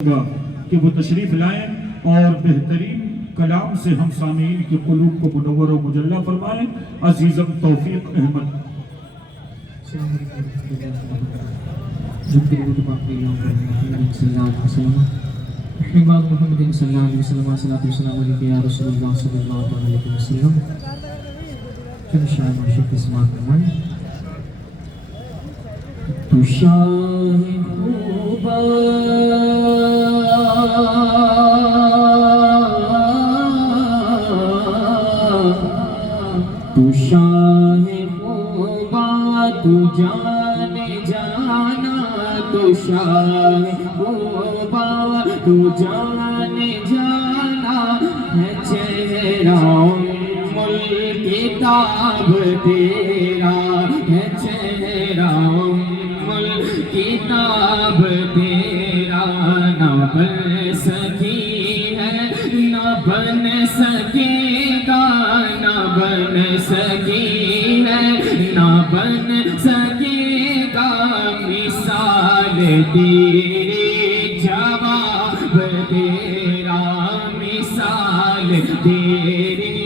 کہ وہ تشریف لائیں اور بہترین کلام سے ہم سامعین کے قلوب کو منور و مجلہ فرمائیں۔ عزیزم توفیق احمد محمد صلی اللہ علیہ وسلم صلاۃ والسلام علیک یا رسول اللہ صلی اللہ علیہ وسلم۔ چند شاہ معشوق سماعت فرمائیں۔ تو شاہ خوبا تو شاہ خوبا تو جان جانا، تو شاہ خوبا تو جان جانا ہے چہرہ الکتاب تیرا، ہے چہرہ الکتاب تیرا، نہ بن سکی ہے نہ بن سکے گا، نہ بن سکی ہے نہ بن سکے گا مثال تیری جواب تیرا، مثال تیری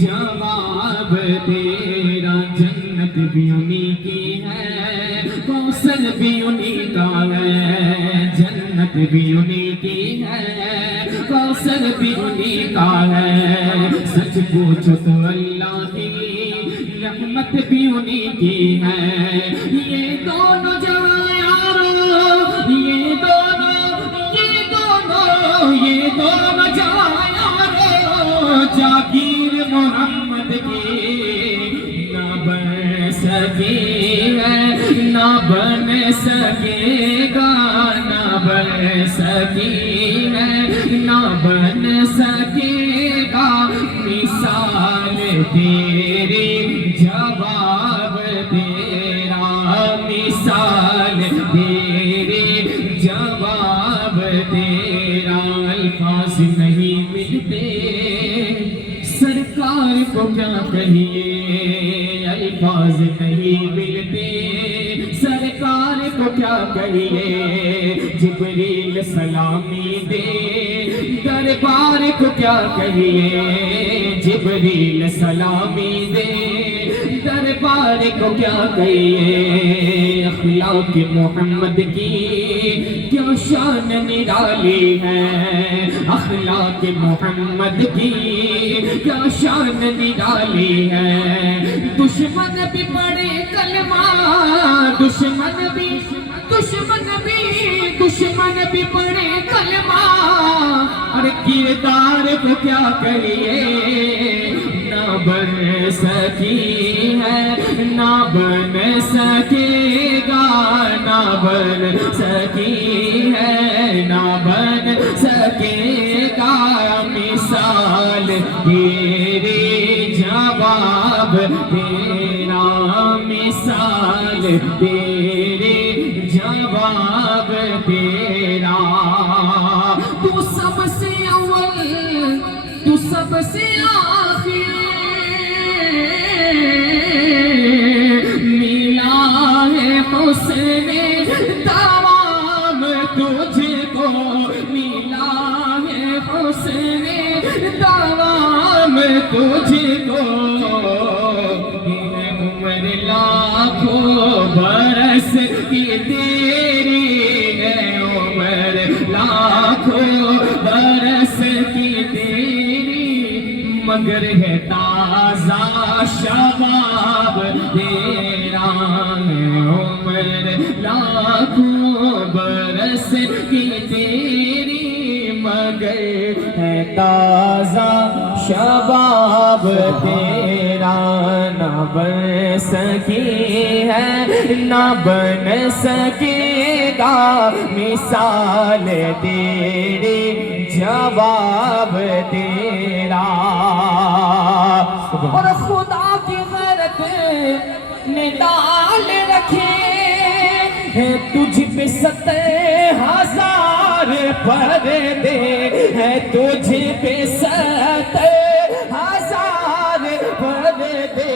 جواب تیرا۔ جنت بھی انہی کی ہے، کوثر بھی انہی کا ہے، جنت بھی انہی کی ہے، کوثر بھی انہی کا ہے۔ سچ پوچھو تو اللہ کی رحمت بھی انہی کی ہے۔ یہ دونوں جہاں یارو، یہ دونوں جہاں یارو جاگیر محمد کی نہ بن سکی ہے نہ بن سکے گا، نہ بن سکی ہے نہ بن سکے گا مثال تیری جواب تیرا، مثال تیری جواب تیرا۔ الفاظ نہیں ملتے سرکار کو کیا کہیے، الفاظ نہیں ملتے سرکار کو کیا کہیے۔ جبریل سلامی دے دربار کو کیا کہیے، جبریل سلامی دے دربار کو کیا کہیے۔ اخلاق محمد کی کیا شان نرالی ہے، اخلاق محمد کی کیا شان نرالی ہے۔ دشمن بھی پڑھے کلمہ، دشمن بھی پڑھے کلمہ، اور کردار کو کیا کہیے۔ نہ بن سکی ہے نہ بن سکے گا، نہ بن سکی ہے نہ بن سکے گا مثال تیری جواب تیرا، مثال تیری جواب تیرا۔ تو سب سے اول تو سب سے آخر ملا ہے حسن تمام تجھ کو، ملا ہے حسن تمام تجھ کو۔ یہ عمر لاکھوں برس کی تیری ہے، عمر لاکھوں برس کی تیری، مگر ہے تازہ شباب تیرا، ہے عمر لاکھوں برس کی تیری، مگر ہے تازہ شباب تیرا۔ نہ بن سکی ہے نہ بن سکے گا مثال تیری جواب تیرا۔ اور خدا کی غیرت نے ڈال رکھے ہے تجھ پہ 70,000 پردے ہے، تجھ پہ 70,000 پردے۔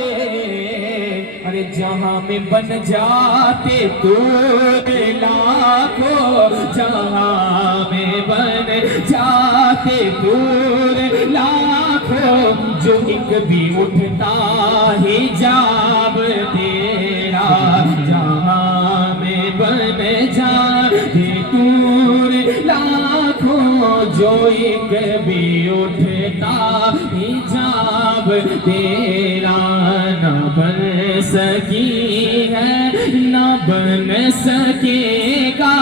ارے جہاں میں بن جاتے طور لاکھوں، جہاں میں بن جاتے طور لاکھوں، جو ایک بھی اٹھتا حجاب تیرا، جہاں میں بن جاتے طور لاکھوں، جو ایک بھی اٹھتا حجاب تیرا، نہ بن سکی ہے نہ بن سکے گا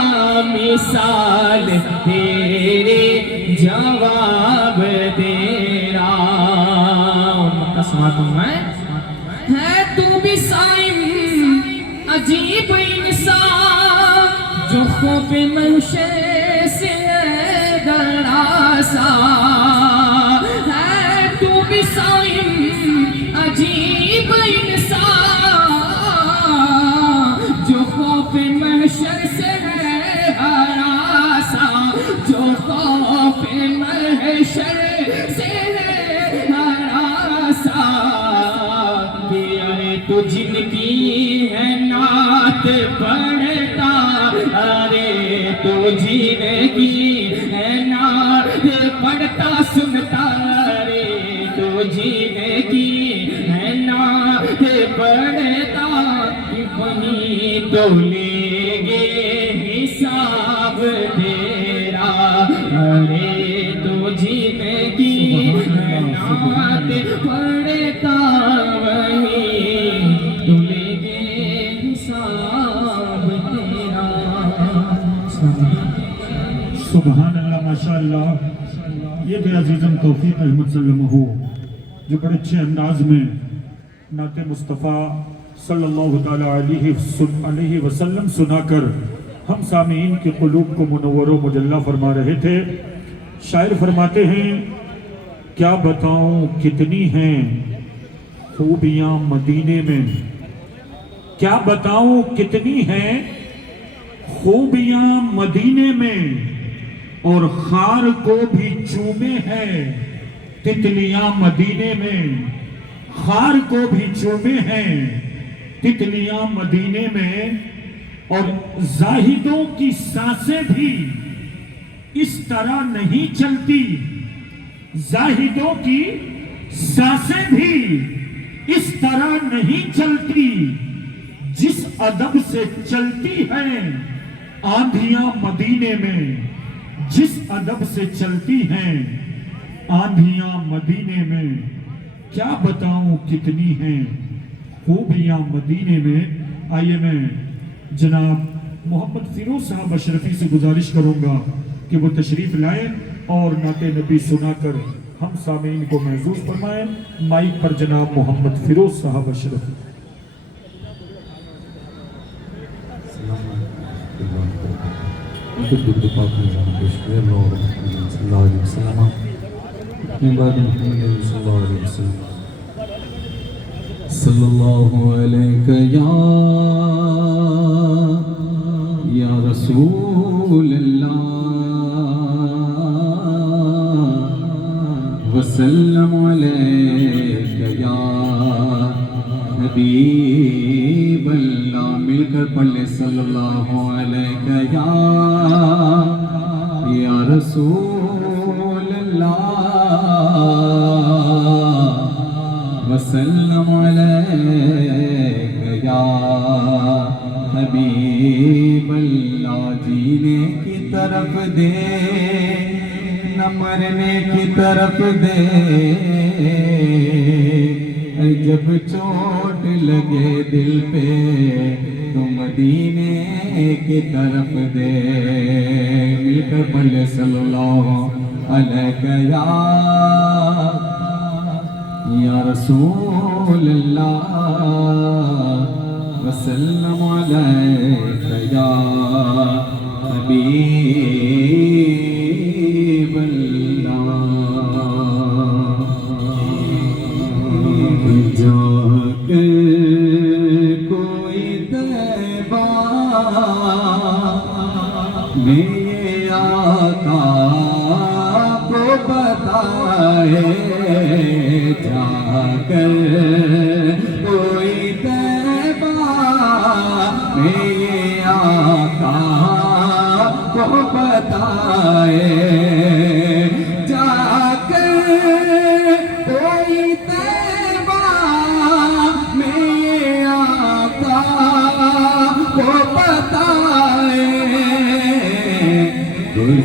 مثال تیرے جواب تیرا۔ قسمت میں ہے تو بھی صائم عجیب انسان، جو خوف محشر سے گراسا ہے، تو بھی صائم عجیب انسان، جو خوف محشر سے ہے ہراسا، جو خوف محشر سے ہے ہراسا، ارے تو جن کی ہے نعت پڑھتا، ارے تو جن کی ہے نعت پڑھتا سنتا، ارے تو جن کی ہے نعت پڑھتا، وہیں تو لیں گے حساب تیرا، ارے تو جن کی ہے نعت پڑھتا، وہیں تو لیں گے حساب تیرا۔ سبحان اللہ، ماشاءاللہ۔ یہ بھی عزیزم توفیق احمد سلم ہو جو بڑے اچھے انداز میں نعت مصطفیٰ صلی اللہ تعالیٰ علیہ وسلم سنا کر ہم سامعین کے قلوب کو منور و مجلہ فرما رہے تھے۔ شاعر فرماتے ہیں، کیا بتاؤں کتنی ہیں خوبیاں مدینے میں، کیا بتاؤں کتنی ہیں خوبیاں مدینے میں، اور خار کو بھی چومے ہیں تتلیاں مدینے میں، خار کو بھی چومے ہیں تتلیاں مدینے میں، اور زاہدوں کی سانسیں بھی اس طرح نہیں چلتی، زاہدوں کی سانسیں بھی اس طرح نہیں چلتی، جس ادب سے چلتی ہیں آندھیاں مدینے میں، جس ادب سے چلتی ہیں آندھیاں مدینے میں، کیا بتاؤں کتنی ہیں خوبیاں مدینے میں۔ آئیے میں جناب محمد فیروز صاحب اشرفی سے گزارش کروں گا کہ وہ تشریف لائیں اور نعت نبی سنا کر ہم سامعین کو محظوظ فرمائیں۔ مائک پر جناب محمد فیروز صاحب اشرفی۔ درود پاک نظام پیش کرے اللہ صلی اللہ علیہ وسلم، اپنے بعد محمد صلی اللہ علیہ وسلم۔ صلی اللہ علیہ یا رسول اللہ، وسلم علیہ یا حبیب اللہ۔ مل کر پڑھ لے صلی اللہ علیہ یا رسول اللہ، وسلم علیہ یا حبیب اللہ۔ جینے کی طرف دے نہ مرنے کی طرف دے، جب چوٹ لگے دل پہ تو مدینے کی طرف دے۔ مل کر پڑھ صلی اللہ علیہ یا رسول اللہ، وسلم علیہ یا حبیب اللہ۔ جا کے کوئی طیبہ میں آقا کو بتائے، جا کر کوئی طیبہ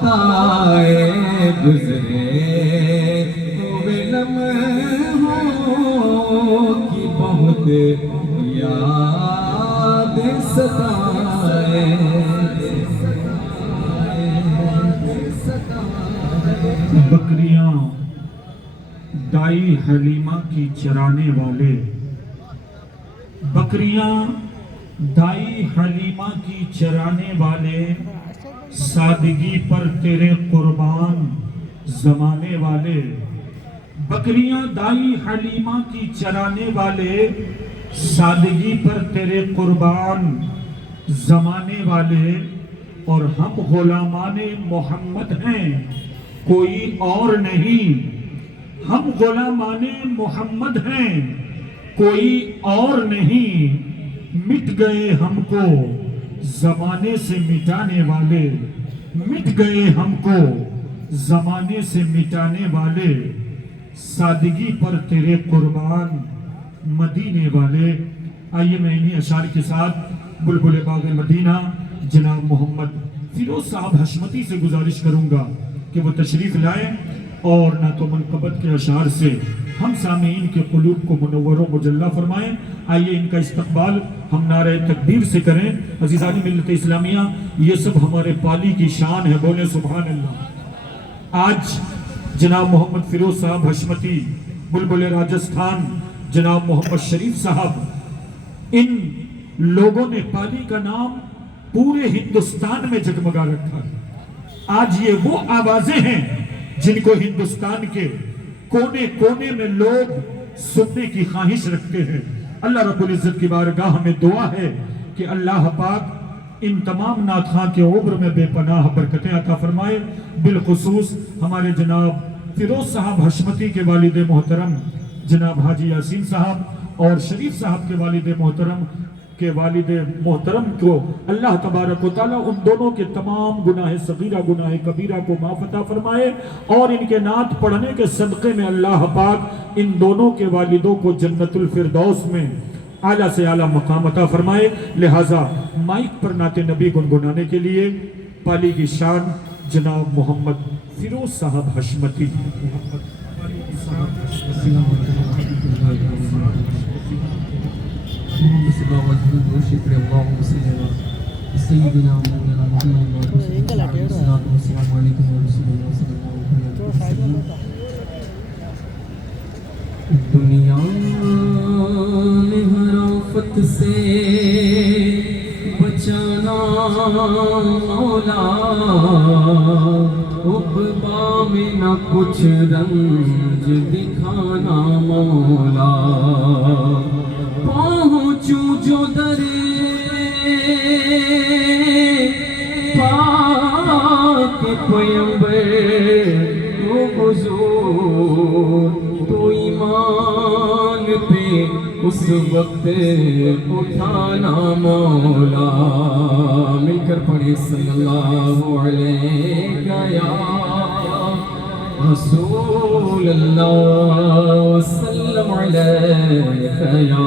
خطائے گزرے ہوئے لمحوں کی بہت یاد ستائے بکریاں دائی حلیمہ کی چرانے والے، بکریاں دائی حلیمہ کی چرانے والے، سادگی پر تیرے قربان زمانے والے، بکریاں دائی حلیمہ کی چرانے والے، سادگی پر تیرے قربان زمانے والے، اور ہم غلامان محمد ہیں کوئی اور نہیں، ہم غلامان محمد ہیں کوئی اور نہیں، مٹ گئے ہم کو زمانے سے مٹانے والے، مٹ گئے ہم کو زمانے سے مٹانے والے، سادگی پر تیرے قربان مدینے والے۔ آئیے میں انہی اشعار کے ساتھ بلبل باغ مدینہ جناب محمد فیروز صاحب حشمتی سے گزارش کروں گا کہ وہ تشریف لائیں اور نعت و منقبت کے اشعار سے ہم سامعین کے قلوب کو منور و مجلہ فرمائیں۔ آئیے ان کا استقبال ہم نعرہ تکبیر سے کریں۔ عزیزان ملت اسلامیہ، یہ سب ہمارے پالی کی شان ہے، بولے سبحان اللہ۔ آج جناب محمد فیروز صاحب حشمتی، بلبل راجستھان جناب محمد شریف صاحب، ان لوگوں نے پالی کا نام پورے ہندوستان میں جگمگا رکھا۔ آج یہ وہ آوازیں ہیں جن کو ہندوستان کے کونے کونے میں لوگ سننے کی خواہش رکھتے ہیں۔ اللہ رب العزت کی بارگاہ میں دعا ہے کہ اللہ پاک ان تمام نعت خواں کے عمر میں بے پناہ برکتیں عطا فرمائے۔ بالخصوص ہمارے جناب فیروز صاحب حشمتی کے والد محترم جناب حاجی یاسین صاحب اور شریف صاحب کے والد محترم کو اللہ تبارک و تعالیٰ ان دونوں کے تمام گناہ صغیرہ گناہ کبیرہ کو معاف عطا فرمائے، اور ان کے نعت پڑھنے کے صدقے میں اللہ پاک ان دونوں کے والدوں کو جنت الفردوس میں اعلیٰ سے اعلیٰ مقام عطا فرمائے۔ لہٰذا مائک پر نعت نبی گنگنانے کے لیے پالی کی شان جناب محمد فیروز صاحب حشمتی۔ اللهم صل وسلم وشكر اللهم صل على سيدنا مولانا محمد والصلاه والسلام عليكم ورسول الله صلى الله عليه وسلم۔ دنیا میں ہر آفت سے بچانا مولا، عقبا میں نہ کچھ رنج دکھانا مولا، پہنچوں جو در پاک پیمبر تو حضور، تو ایمان پہ اس وقت اٹھانا مولا۔ مل کر پڑھیں صلی اللہ علیہ یا رسول اللہ وسلم علیہ یا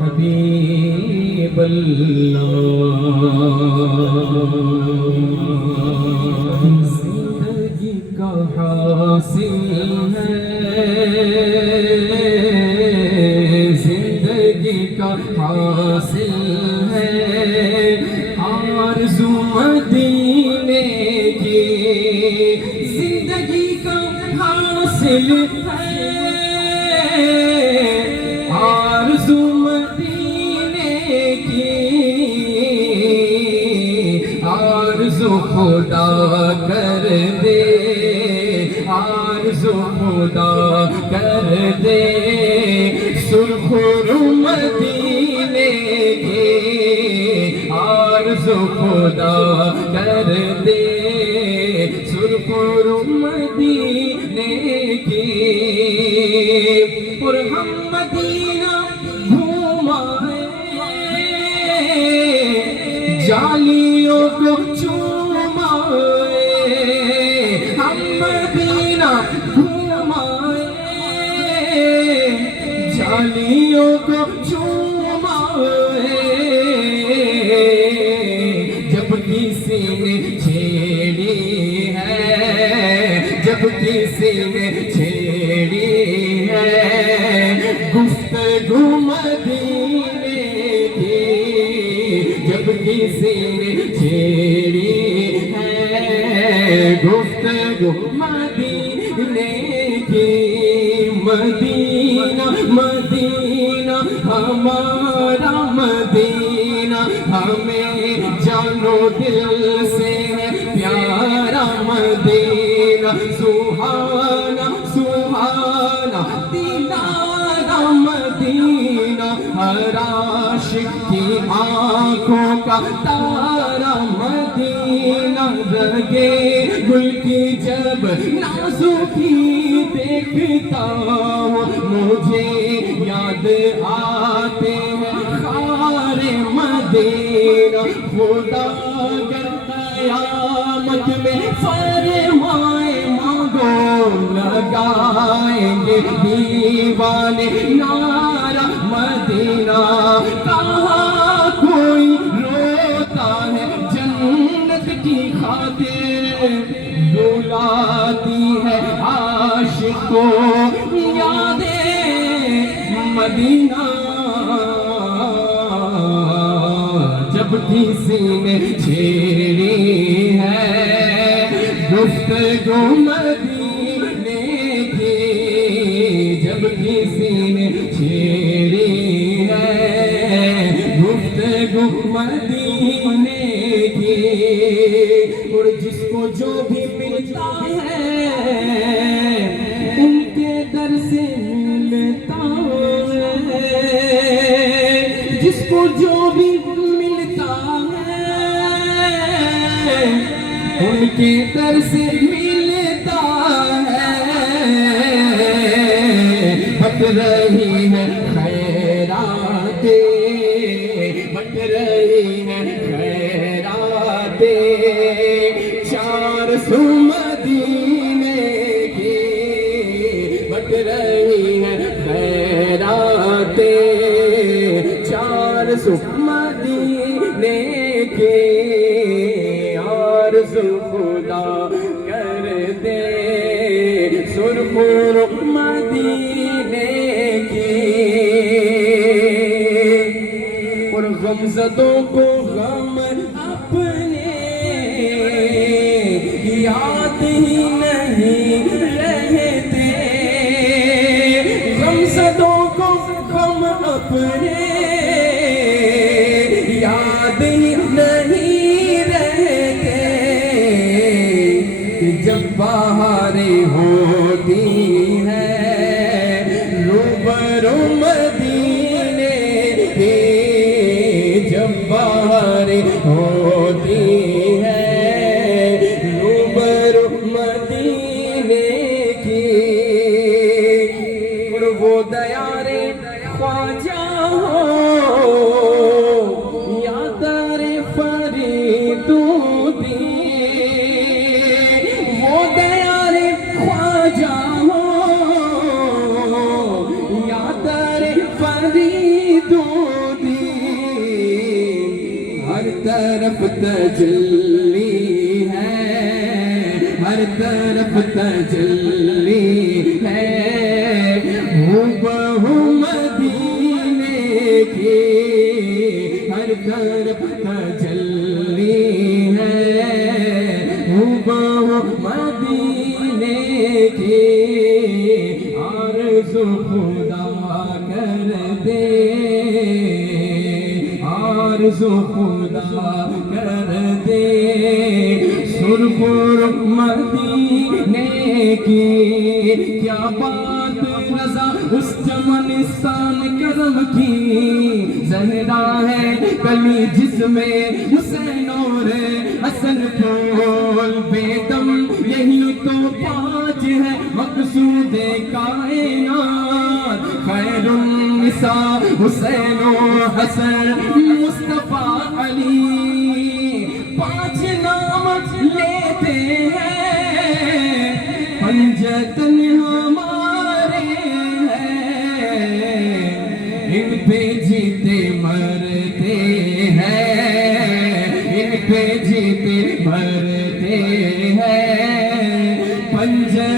حبیب اللہ۔ زندگی کا حاصل ہے، زندگی کا حاصل ہے، آرزو مدینے کی زندگی کا حاصل ہے، آرزو مدینے کی آرزو خدا کر دے، آرزو خدا کر دے، سرخ رو مدینے کی آرزو خدا کر دے، سرخ رو مدینے کی، اور ہم مدینہ گھومائے، جالیوں کو چومائے، ہم مدینہ گھومائے، جالیوں کو چومائے، جب کسی نے جب کسی نے چھیڑی ہے گفتگو مدینے کی، جب کسی نے چھیڑی ہے گفتگو مدینے کی، مدینہ مدینہ ہمارا مدینہ ہمیں جانو دل سے پیارا مدینہ، سبحانہ سبحانہ دیدارا مدینہ، ہر عاشق کی آنکھوں کا تارا مدینہ، رگے گل کی جب نازکی دیکھتا ہوں مجھے یاد آتے ہیں خار مدینہ، خدا اگر قیامت میں فرمائے مانگو لگائیں گے دیوانے نعرہ مدینہ، کہاں کوئی روتا ہے جنت کی خاطر، رلاتی ہے عاشق کو یادیں مدینہ، جب کسی نے چھیڑی ہے گفتگو مدینے کی، جب کسی نے چھیڑی ہے گفتگو مدینے کی، اور جس کو جو بھی ملتا ہے ان کے در سے ملتا ہے، جس کو جو بھی ملتا ہے ان کے در سے ملتا ہے، بٹ رہی ہے خیراتیں، بٹ رہی ہے خیراتیں، 400 مدینے کی بٹ رہی ہے خیراتیں، 400 مدینے کی آرزو خدا کر دے، سرخ مدینے کی، اور غمزدوں کو غم اپنے یاد ہی نہیں رہتے، غمزدوں کو غم اپنے یاد ہی نہیں رہتے، جب بہاریں ہوتی ہے روبرو مدینے کی، جب بہاریں ہوتی ہے روبرو مدینے کی، اور وہ دیارے خواجہ ہو یا در فریدوں دی، وہ دیارے خواجہ ہو یا در فریدوں دی، ہر طرف تجلی ہے، ہر طرف تجلی ہے، بہو مدینے کی، ہر طرف تجلی ہے، بہو مدینے کی، آرزو خدا کر دے، آرزو خدا کر دے، سرخ مدینے کی، کیا بات رضا اس چمنستان کرم کی، زہرا ہے کلی جس میں حسین اور حسن پھول بے دم، یہی تو پانچ ہے مقصود کائنات، خیر النساء حسین و حسن مصطفیٰ علی، 5 نام لیتے ہیں پنجتن ہمارے ہیں، ان پہ جیتے مرتے ہیں، ان پہ جیتے مرتے ہیں، پنجتن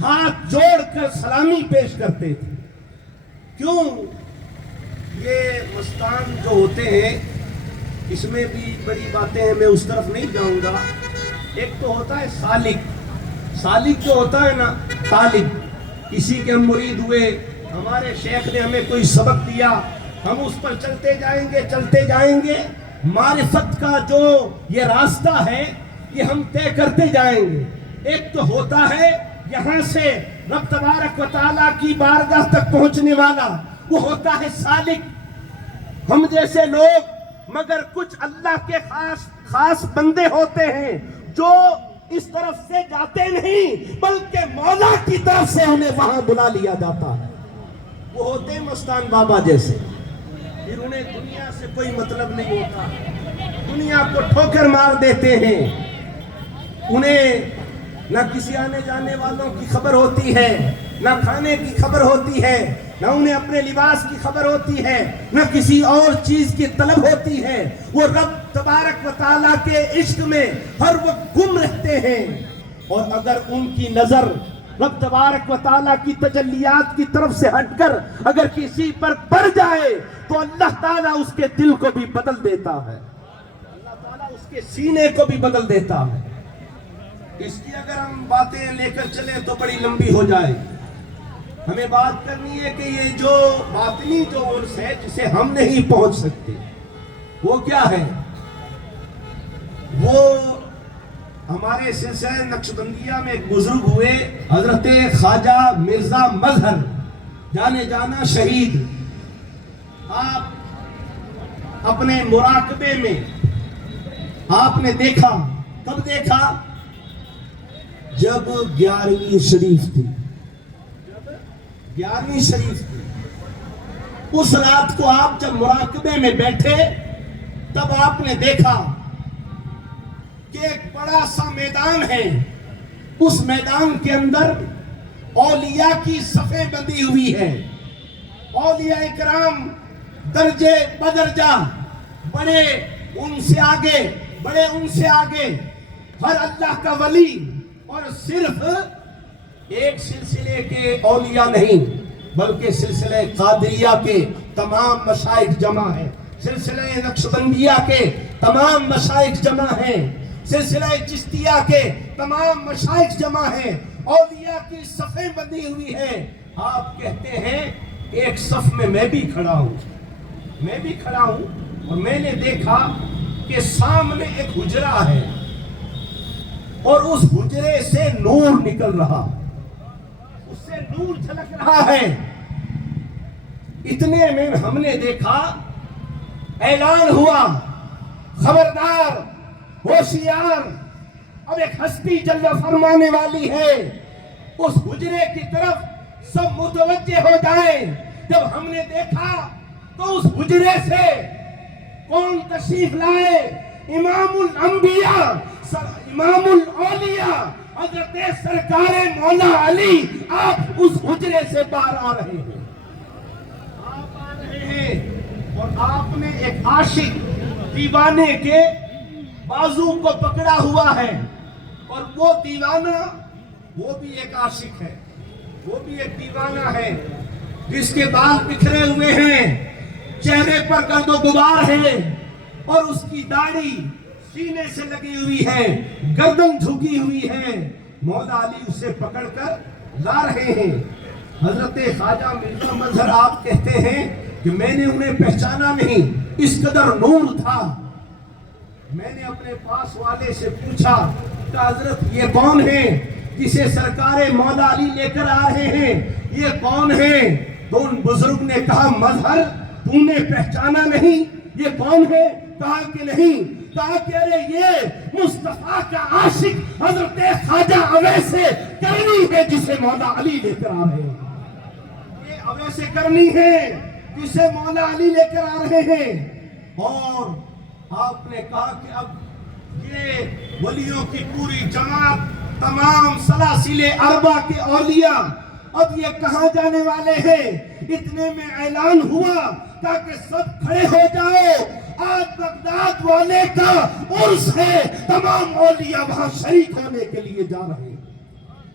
ہاتھ جوڑ کر سلامی پیش کرتے تھے. کیوں؟ یہ مستان جو ہوتے ہیں اس میں بھی بڑی باتیں ہیں، میں اس طرف نہیں جاؤں گا. ایک تو ہوتا ہے سالک. سالک جو ہوتا ہے نا، طالب، کسی کے ہم مرید ہوئے، ہمارے شیخ نے ہمیں کوئی سبق دیا، ہم اس پر چلتے جائیں گے. معرفت کا جو یہ راستہ ہے یہ ہم طے کرتے جائیں گے. ایک تو ہوتا ہے یہاں سے رب تبارک و تعالیٰ کی بارگاہ تک پہنچنے والا، وہ ہوتا ہے سالک. ہم جیسے لوگ، مگر کچھ اللہ کے خاص بندے ہوتے ہیں جو اس طرف سے جاتے نہیں بلکہ مولا کی طرف سے انہیں وہاں بلا لیا جاتا ہے. وہ ہوتے ہیں مستان بابا جیسے. پھر انہیں دنیا سے کوئی مطلب نہیں ہوتا، دنیا کو ٹھوکر مار دیتے ہیں. انہیں نہ کسی آنے جانے والوں کی خبر ہوتی ہے، نہ کھانے کی خبر ہوتی ہے، نہ انہیں اپنے لباس کی خبر ہوتی ہے، نہ کسی اور چیز کی طلب ہوتی ہے. وہ رب تبارک و تعالیٰ کے عشق میں ہر وقت گم رہتے ہیں. اور اگر ان کی نظر رب تبارک و تعالیٰ کی تجلیات کی طرف سے ہٹ کر اگر کسی پر پڑ جائے تو اللہ تعالیٰ اس کے دل کو بھی بدل دیتا ہے، اللہ تعالیٰ اس کے سینے کو بھی بدل دیتا ہے. اس کی اگر ہم باتیں لے کر چلیں تو بڑی لمبی ہو جائے. ہمیں بات کرنی ہے کہ یہ جو باطنی جو انس ہے جسے ہم نہیں پہنچ سکتے، وہ کیا ہے؟ وہ ہمارے سلسلہ نقشبندیہ میں ایک بزرگ ہوئے، حضرت خواجہ مرزا مظہر، جانے جانا شہید. آپ اپنے مراقبے میں آپ نے دیکھا، کب دیکھا؟ جب 11ویں شریف تھی. 11ویں شریف تھی. اس رات کو آپ جب مراقبے میں بیٹھے تب آپ نے دیکھا کہ ایک بڑا سا میدان ہے. اس میدان کے اندر اولیاء کی صفیں بندی ہوئی ہے. اولیاء اکرام درجے بدرجہ، بڑے ان سے آگے، ہر اللہ کا ولی. اور صرف ایک سلسلے کے اولیاء نہیں بلکہ سلسلہ قادریہ کے تمام مشائخ جمع ہیں، سلسلہ نقشبندیہ کے تمام مشائخ جمع ہیں، سلسلہ چشتیہ کے تمام مشائخ جمع ہیں. اولیاء کی صفیں بندی ہوئی ہیں. آپ کہتے ہیں ایک صف میں میں بھی کھڑا ہوں اور میں نے دیکھا کہ سامنے ایک حجرہ ہے اور اس حجرے سے نور نکل رہا، اس سے نور جھلک رہا ہے. اتنے میں ہم نے دیکھا، اعلان ہوا، خبردار، ہوشیار، اب ایک ہستی جلوہ فرمانے والی ہے. اس حجرے کی طرف سب متوجہ ہو جائیں. جب ہم نے دیکھا تو اس حجرے سے کون تشریف لائے؟ امام الانبیاء، امام الاولیاء، حضرت سرکار مولا علی. آپ اس حجرے سے باہر آ رہے ہیں اور آپ نے ایک عاشق دیوانے کے بازو کو پکڑا ہوا ہے. اور وہ دیوانہ، وہ بھی ایک عاشق ہے، وہ بھی ایک دیوانہ ہے جس کے بال بکھرے ہوئے ہیں، چہرے پر گرد و غبار ہے اور اس کی داڑھی سینے سے لگی ہوئی ہے، گردن جھکی ہوئی ہے. مولا علی اسے پکڑ کر لا رہے ہیں. حضرت خواجہ مرزا مظہر آپ کہتے ہیں کہ میں نے انہیں پہچانا نہیں، اس قدر نور تھا. میں نے اپنے پاس والے سے پوچھا کہ حضرت یہ کون ہے جسے سرکار مولا علی لے کر آ رہے ہیں، یہ کون ہے؟ تو ان بزرگ نے کہا مظہر تو نے پہچانا نہیں، یہ کون ہے؟ کہا کہ نہیں. کہا کہ ارے یہ مصطفیٰ کا عاشق حضرت خواجہ اویس کرنی ہے جسے مولا علی لے کر آ رہے ہیں. یہ اویس کرنی ہے جسے مولا علی لے کر آ رہے ہیں. اور آپ نے کہا کہ اب یہ ولیوں کی پوری جماعت، تمام سلاسل اربع کے اولیاء اب یہ کہاں جانے والے ہیں؟ اتنے میں اعلان ہوا تاکہ سب کھڑے ہو جاؤ، آج بغداد والے کا عرس ہے، تمام اولیاء وہاں شریک ہونے کے لیے جا رہے ہیں.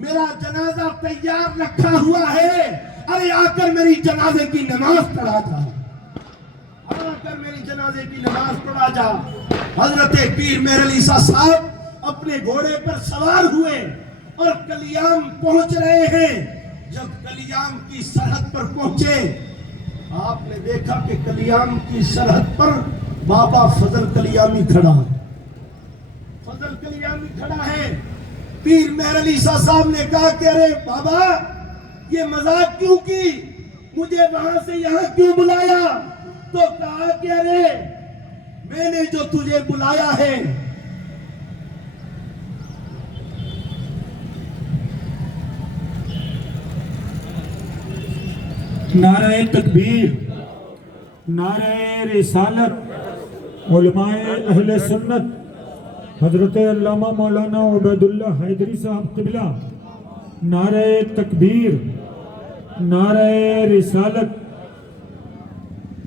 میرا جنازہ تیار رکھا ہوا ہے، ارے آ کر میری جنازے کی نماز پڑھا جا، آ کر میری جنازے کی نماز پڑھا جا۔ حضرت پیر مہر علی صاحب اپنے گھوڑے پر سوار ہوئے اور کلیام پہنچ رہے ہیں۔ جب کلیام کی سرحد پر پہنچے، آپ نے دیکھا کہ کلیام کی سرحد پر بابا فضل کلیامی کھڑا ہے، فضل کلیامی کھڑا ہے۔ پیر مہر علی صاحب نے کہا کہ ارے بابا یہ مذاق کیوں کی، مجھے وہاں سے یہاں کیوں بلایا؟ تو کہا کہ ارے میں نے جو تجھے بلایا ہے نعرہ تکبیر، نعرہ رسالت، علماء اہل سنت حضرت علامہ مولانا عبید اللہ حیدری صاحب قبلہ، نعرہ تکبیر، نعرہ رسالت۔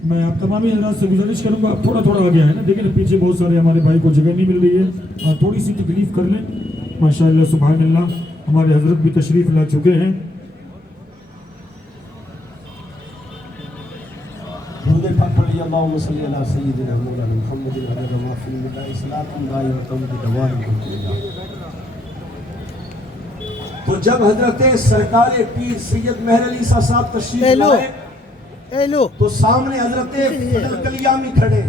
میں آپ تمامی حضرات سے گزارش کروں گا، آپ تھوڑا تھوڑا آگے آئے نا، دیکھیں پیچھے بہت سارے ہمارے بھائی کو جگہ نہیں مل رہی ہے، آپ تھوڑی سی تکلیف کر لیں۔ ماشاءاللہ سبحان اللہ، ہمارے حضرت بھی تشریف لا چکے ہیں۔ درود پاک پڑھیے، اللہم صلی علی سیدنا مولانا محمد عدد ما فی الملائ صلاۃ دائمۃ بدوام ملک۔ تو جب حضرت سرکار پیر سید مہر علی صاحب تشریف لائے تو سامنے حضرت فضل کلیامی کھڑے،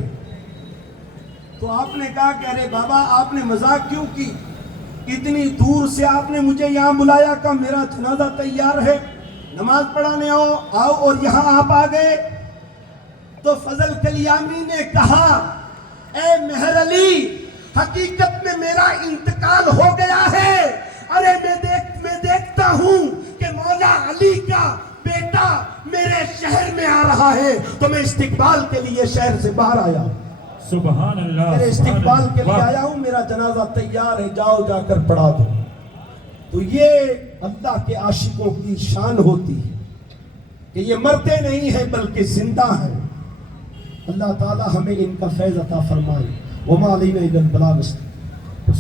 تو آپ نے کہا کہ ارے بابا آپ نے مذاق کیوں کی، اتنی دور سے آپ نے مجھے یہاں بلایا، کہ میرا جنازہ تیار ہے، نماز پڑھانے آؤ اور یہاں آپ آ گئے۔ تو فضل کلیامی نے کہا اے مہر علی، حقیقت میں میرا انتقال ہو گیا ہے، ارے میں دیکھتا ہوں کہ مولا علی کا بیٹا میرے شہر میں آ رہا ہے، تو میں استقبال کے لیے شہر سے باہر آیا ہوں، سبحان اللہ، میرے استقبال کے لیے آیا ہوں، میرا جنازہ تیار ہے، جاؤ جا کر پڑھا دو۔ تو یہ اللہ کے عاشقوں کی شان ہوتی ہے کہ یہ مرتے نہیں ہیں بلکہ زندہ ہیں۔ اللہ تعالی ہمیں ان کا فیض عطا فرمائے۔ وما علینا الا البلاغ۔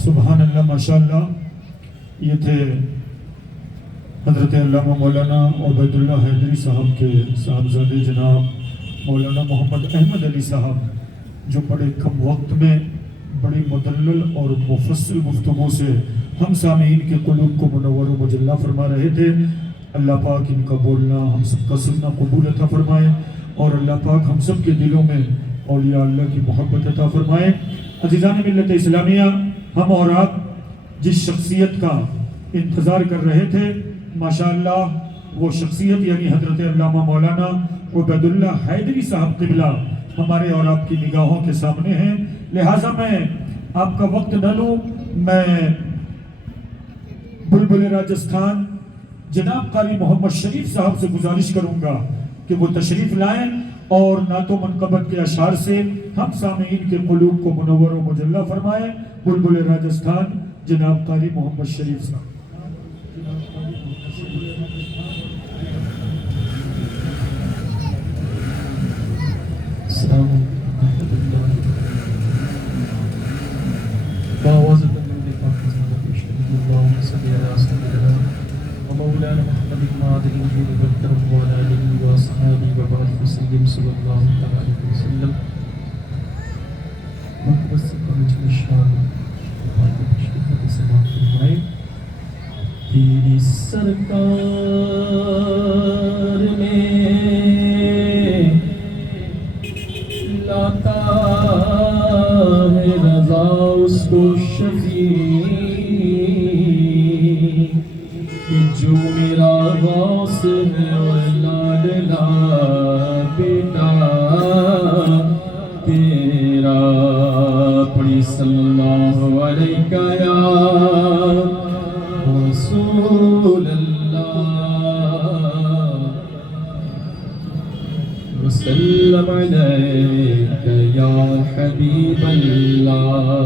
سبحان اللہ، ماشاءاللہ۔ یہ تھے حضرت علامہ مولانا عبید اللہ حیدری صاحب کے صاحبزادے جناب مولانا محمد احمد علی صاحب، جو بڑے کم وقت میں بڑی مدلل اور مفصل گفتگو سے ہم سامعین کے قلوب کو منور و مجلہ فرما رہے تھے۔ اللہ پاک ان کا بولنا ہم سب کا سننا قبول عطا فرمائے، اور اللہ پاک ہم سب کے دلوں میں اولیاء اللہ کی محبت عطا فرمائے۔ عزیزان ملت اسلامیہ، ہم اور آپ جس شخصیت کا انتظار کر رہے تھے، ماشاءاللہ وہ شخصیت یعنی حضرت علامہ مولانا عبید اللہ حیدری صاحب قبلہ ہمارے اور آپ کی نگاہوں کے سامنے ہیں۔ لہٰذا میں آپ کا وقت نہ لوں، میں بلبل راجستھان جناب قاری محمد شریف صاحب سے گزارش کروں گا کہ وہ تشریف لائیں اور نعت و منقبت کے اشعار سے ہم سامعین کے قلوب کو منور و مجلہ فرمائیں۔ بلبل راجستھان جناب قاری محمد شریف صاحب۔ السلام علیکم باواز بندے پاک اللہم صلی علی سیدنا ومولانا محمد المعاد الانجیل والکرم وعلی آلہ واصحابہ وبارک وسلم صلی اللہ علیہ وسلم۔ محبت سے پہنچ شان خدمت سماعت فرمائے۔ تیری سرکار میں لاتا ہے رضا اس کو شفیع، کہ جو میرا غوث ہے اور لاڈلا بیٹا تیرا، پڑھی صلی اللہ علیہ یا رسول اللہ وسلم علیک یا حبیب اللہ۔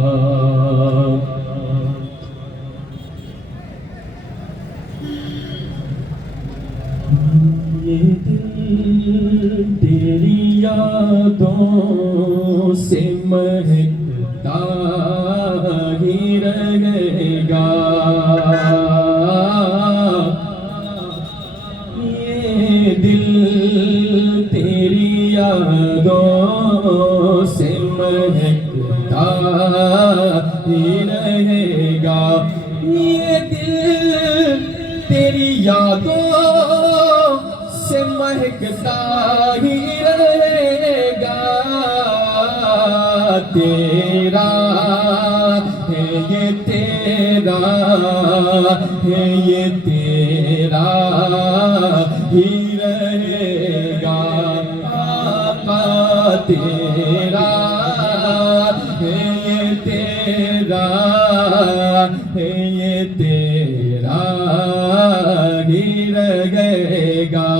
یہ دل تیری یادوں سے مہکتا ہی رہے گا، دل تیری یادوں سے مہکتا ہی رہے گا، یہ دل تیری یادوں سے مہکتا ہی رہے گا، تیرا ہے یہ تیرا ہے یہ تیرا ہی رہے گا، آقا تیرا ہے یہ تیرا ہے یہ تیرا ہی رہے گا،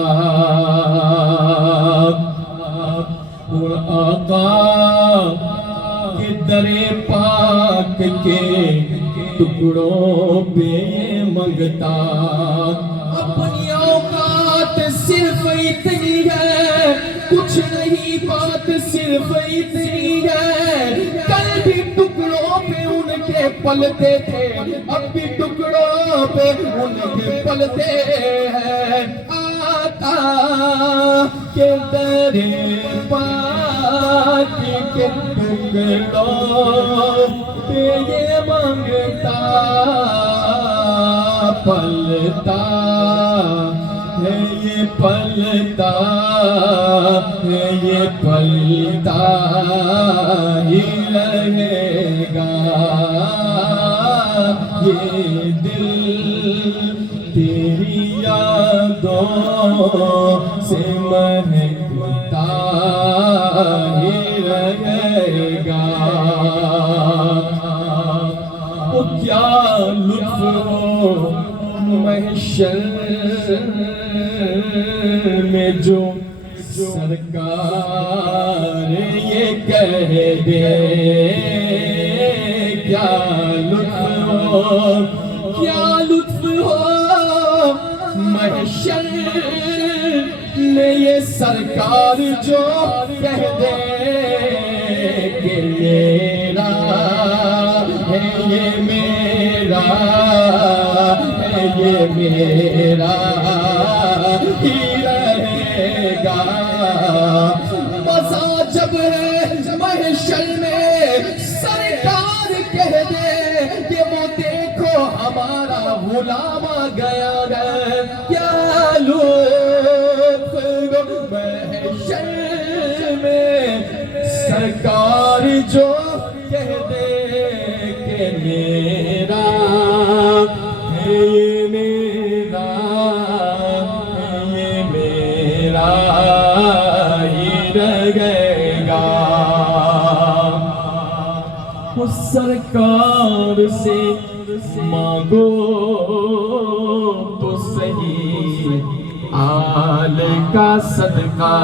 اور آقا کے در پاک کے ٹکڑوں پہ منگتا، اپنی اوقات صرف اتنی ہے، کچھ نہیں بات صرف اتنی ہے، کل بھی ٹکڑوں پہ ان کے پلتے تھے، اب بھی ٹکڑوں پہ ان کے پلتے ہیں، آقا کے در پاک کے ٹکڑوں پہ یہ مانگتا، پلتا ہے یہ پلتا ہے یہ پلتا ہی رہے گا، یہ دل تیری یادوں سے مہکتا ہی رہے گا، وہ کیا لطف ہو محشر میں جو سرکار یہ کہہ دے، کیا لطف ہو محشر میں یہ سرکار جو کہہ دے کہ میرا ہے یہ میرا ہے یہ میرا ہی رہے گا، مزہ جب ہے محشر میں سرکار کہہ دے کہ وہ دیکھو ہمارا غلام آ گیا ہے، کیا لطف محشر میں سرکار جو کہہ دے کہ میرا ہے یہ میرا ہے یہ میرا ہی رہے گا، اس سرکار سے مانگو تو صحیح آل کا صدقہ،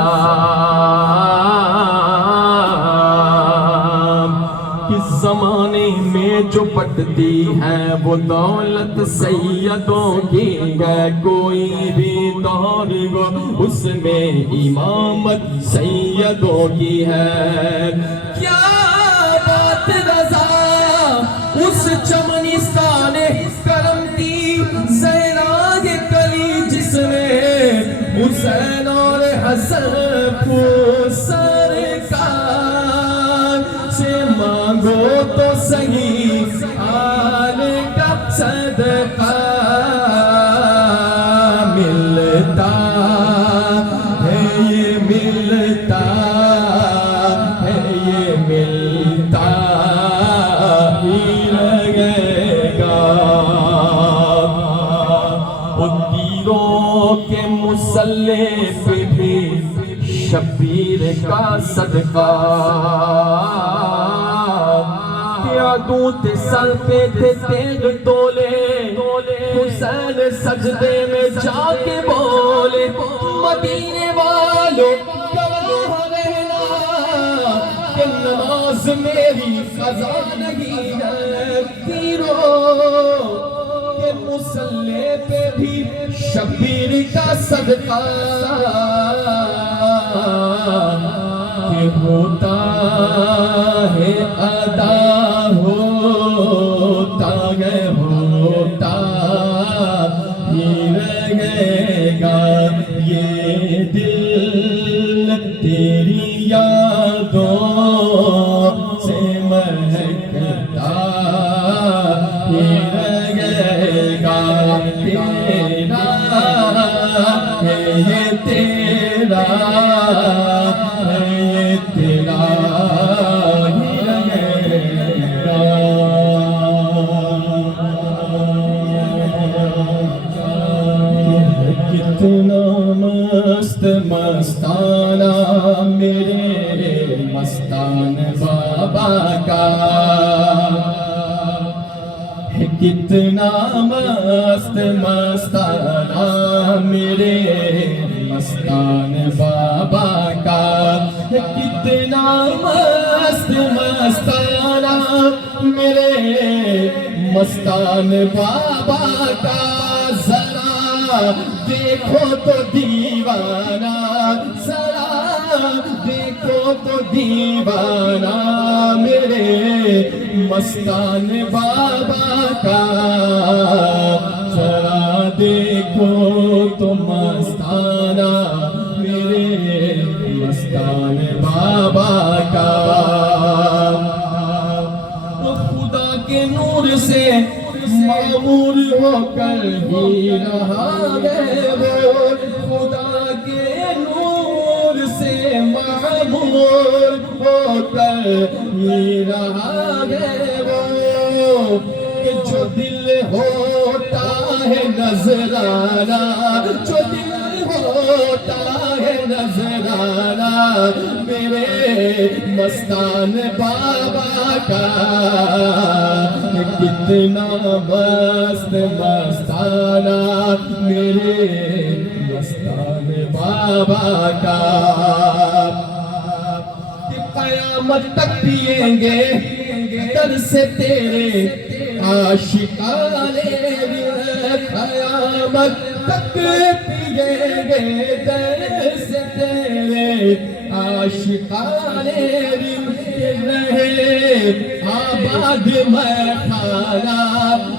کس زمانے میں جو بٹتی ہے وہ دولت سیدوں کی ہے، کوئی بھی دور ہو اس میں امامت سیدوں کی ہے، کیا بات رضا اس چمنستان کرم کی زہراء کلی جس میں حسین اور حسن سرکار سے مانگو تو صحیح آل کا صدقہ، ملتا ہے یہ ملتا ہے یہ ملتا ہی رہے گا، وہ تیروں کے مسلح پہ بھی شبیر کا صدقہ، دودھ سر پہ تھے تیغ تولے، حسین سجدے میں جا کے بولے، مدینے والوں گواہ رہنا کہ نماز میری قضا نہیں ہے، تیروں کے مسلح پہ بھی شبیر کا صدقہ، کہ ہوتا ہے ادا ہوتا ہے ہوتا ہی رہے گا، یہ ہے یہ تیرا ہے یہ تیرا ہی رہے گا کتنا مست مستانہ میرے مستان بابا کا ہے کتنا مست مستانہ میرے مستان بابا کا ہے کتنا مست مستانہ میرے مستان بابا کا ذرا دیکھو تو دیوانہ ذرا دیکھو تو دیوانہ میرے مستان بابا کا ذرا دیکھو تو مستانہ میرے مستان بابا کا تو خدا کے نور سے معمور ہو کر ہی رہا ہے وہ خدا کے نور سے معمور ہو کر ہی رہا ہے وہ کہ جو دل ہوتا ہے نظرانہ جو دل ہوتا ہے نظرانہ میرے مستان بابا کا کتنا مست مستانہ میرے مستان بابا کا کہ قیامت تک پیئیں گے در سے تیرے عاشقانے قیامت تک پیئیں گے در سے تیرے عاشقانے رہے آباد میں خانہ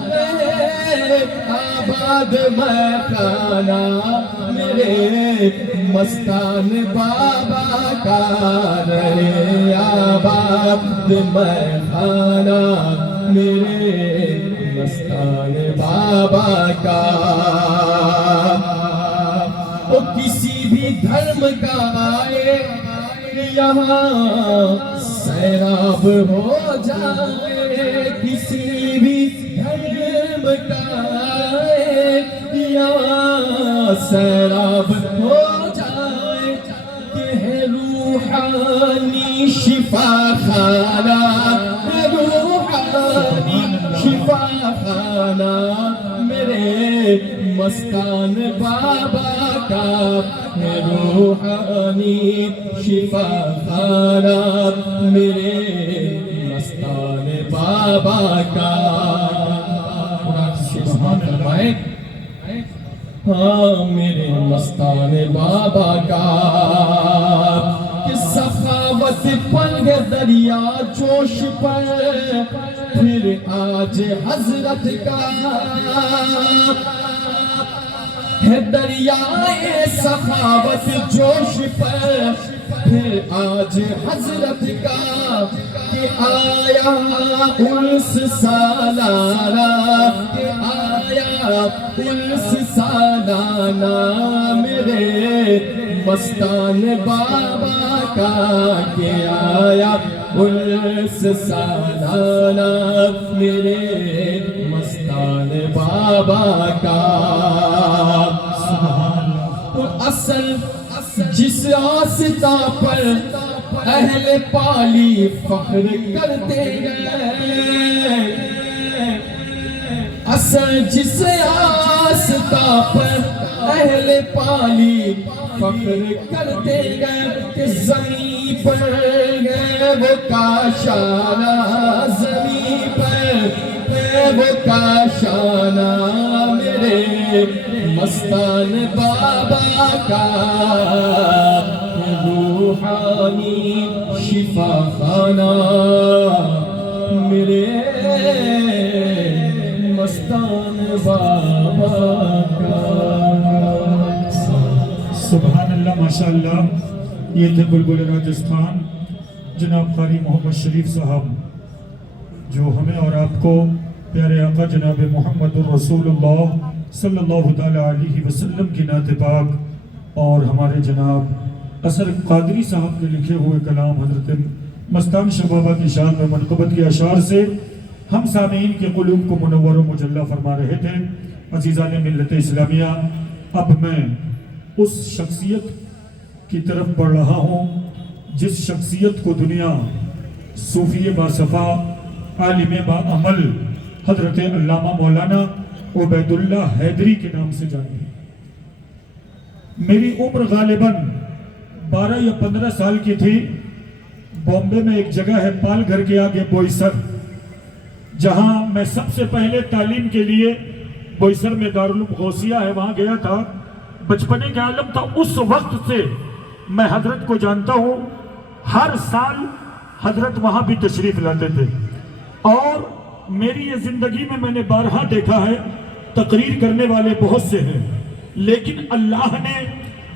رہے آباد میں خانہ میرے مستان بابا کا رہے آباد میں خانہ میرے مستان بابا کا وہ کسی بھی دھرم کا آئے یہاں سیراب ہو جائے کسی بھی دھرم کا آئے یہاں سیراب ہو جائے کہ ہے روحانی شفا خانہ ہے روحانی شفا خانہ میرے مستان بابا کا ہے روحانی شفا خانہ میرے مستان بابا کا فرمائے ہاں میرے مستان بابا کا کہ سخاوت پر دریا جوش پر پھر آج حضرت کا ہے دریائے سخاوت جوش پر پھر آج حضرت کا کہ آیا انس سالانہ کہ آیا انس سالانہ میرے مستان بابا کا کہ آیا انس سالانہ میرے مستان بابا کا تو اصل جس آستہ پر اہل پالی فخر کرتے گئے اصل جس آستہ پر اہل پالی فخر کرتے گئے کہ زمین پر گئے وہ کاشانہ زمین پر گئے وہ کاشانہ میرے مستان بابا کا روحانی شفا خانہ میرے مستان بابا کا سبحان اللہ ماشاءاللہ. یہ تھے بلبل راجستھان جناب قاری محمد شریف صاحب جو ہمیں اور آپ کو پیارے آقا جناب محمد الرسول اللہ صلی اللہ تعالیٰ علیہ وسلم کی نعت پاک اور ہمارے جناب اثر قادری صاحب کے لکھے ہوئے کلام حضرت مستان شاہ بابا کی شان میں منقبت کے اشعار سے ہم سامعین کے قلوب کو منور و مجلہ فرما رہے تھے۔ عزیزان ملت اسلامیہ، اب میں اس شخصیت کی طرف بڑھ رہا ہوں جس شخصیت کو دنیا صوفی باصفا، عالم با عمل حضرت علامہ مولانا عبید اللہ حیدری کے نام سے جانتی ہے۔ میری عمر غالباً 12 یا 15 سال کی تھی۔ بامبے میں ایک جگہ ہے پال گھر کے آگے بوئیسر، جہاں میں سب سے پہلے تعلیم کے لیے بوئیسر میں دارالعلوم غوثیہ ہے وہاں گیا تھا۔ بچپنے کا عالم تھا، اس وقت سے میں حضرت کو جانتا ہوں۔ ہر سال حضرت وہاں بھی تشریف لاتے تھے، اور میری یہ زندگی میں نے بارہا دیکھا ہے، تقریر کرنے والے بہت سے ہیں، لیکن اللہ نے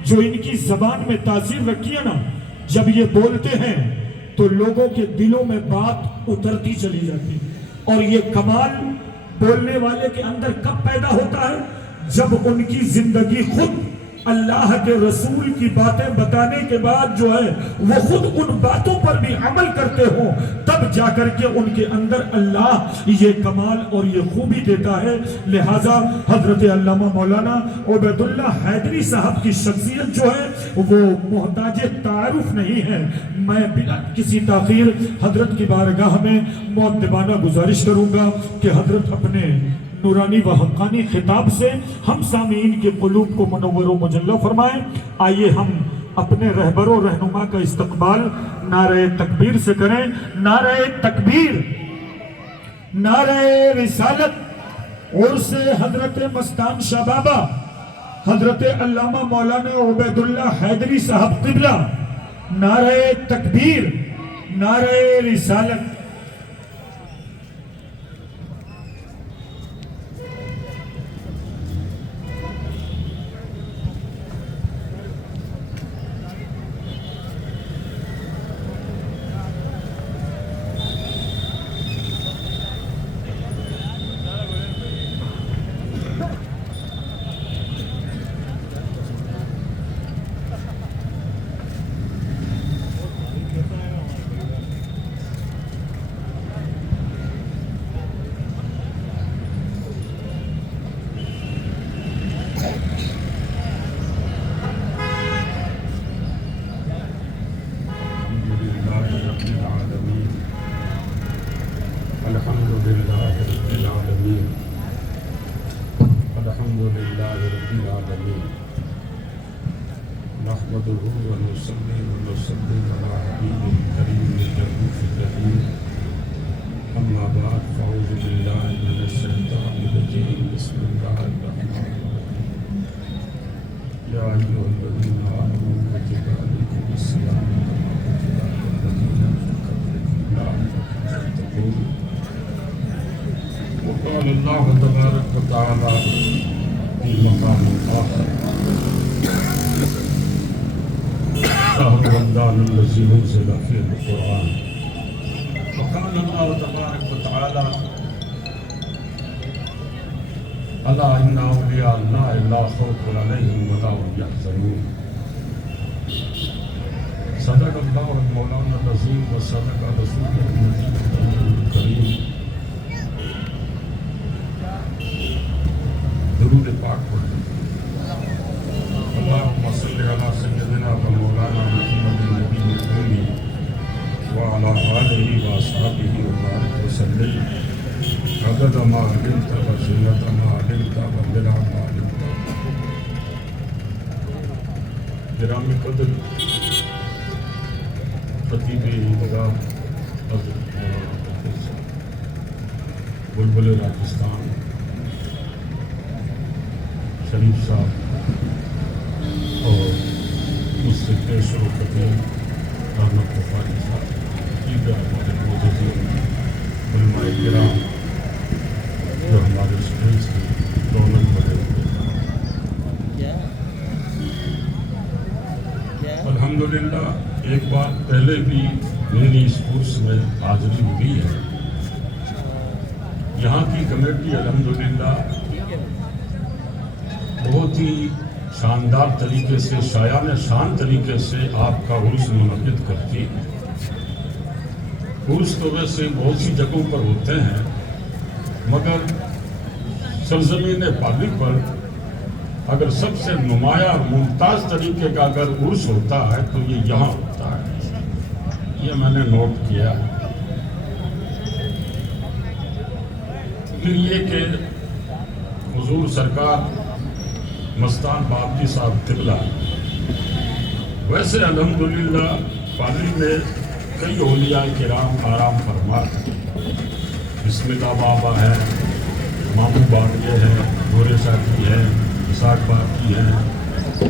جو ان کی زبان میں تاثیر رکھی ہے نا، جب یہ بولتے ہیں تو لوگوں کے دلوں میں بات اترتی چلی جاتی ہے۔ اور یہ کمال بولنے والے کے اندر کب پیدا ہوتا ہے؟ جب ان کی زندگی خود اللہ کے رسول کی باتیں بتانے کے بعد جو ہے وہ خود ان باتوں پر بھی عمل کرتے ہوں، تب جا کر کے ان کے اندر اللہ یہ کمال اور یہ خوبی دیتا ہے۔ لہٰذا حضرت علامہ مولانا عبید اللہ حیدری صاحب کی شخصیت جو ہے وہ محتاج تعارف نہیں ہے۔ میں بلا کسی تاخیر حضرت کی بارگاہ میں مؤدبانہ گزارش کروں گا کہ حضرت اپنے نورانی و حقانی خطاب سے ہم سامعین کے قلوب کو منور و مجلہ فرمائیں۔ آئیے ہم اپنے رہبر و رہنما کا استقبال نعرہ تکبیر سے کریں۔ نعرہ تکبیر، نعرہ رسالت، عرس حضرت مستان شاہ بابا حضرت علامہ مولانا عبید اللہ حیدری صاحب قبلہ، نعرہ تکبیر، نعرہ رسالت۔ نحمده ونصلي ونسلم على حبيبه الكريم الرؤوف الرحيم أما بعد فأعوذ بالله من الشيطان الرجيم بسم الله الرحمن الرحيم يا أيها الذين آمنوا كتب عليكم الصيام كما كتب على الذين من قبلكم لعلكم تتقون وقال الله تبارك وتعالى في مقام آخر شهر رمضان الذي أنزل فيه القرآن وقال الله تبارك وتعالى ألا إن أولياء الله لا خوف عليهم ولا هم يحزنون صدق الله مولانا العظيم وصدق رسوله النبي الكريم درود پاک پڑھیں۔ اللهم صل على سيدنا ومولانا محمد النبي الأمي وعلى آله وأصحابه وبارك وسلم عدد ما علمت وزنة ما علمت وملء ما علمت۔ گرامی قدر خطیب عیدگاہ حضرت مولانا بلبل راجستھان شریف صاحب اور اس سے پیشو قدیم رحمت بخاری صاحب، دیگر ہمارے معززین علماء کرام جو ہمارے اسٹیج کی رونق بنے ہوئے ہیں۔ الحمدللہ ایک بات پہلے بھی میری اس کورس میں حاضری ہوئی ہے۔ یہاں کی کمیٹی الحمدللہ بہت ہی شاندار طریقے سے شایان شان طریقے سے آپ کا عرس منعقد کرتی ہے۔ عرس تو ویسے بہت سی جگہوں پر ہوتے ہیں، مگر سرزمین پاک پر اگر سب سے نمایاں اور ممتاز طریقے کا اگر عرس ہوتا ہے تو یہ یہاں ہوتا ہے، یہ میں نے نوٹ کیا ہے۔ پھر یہ کہ حضور سرکار مستان بابجی صاحب قبلہ، ویسے الحمدللہ پادری میں کئی اولیاء کرام آرام فرما ہیں، بسم اللہ بابا ہے، مامو باڑیے ہے، گورے ساتھی ہے، اساق باقی ہے،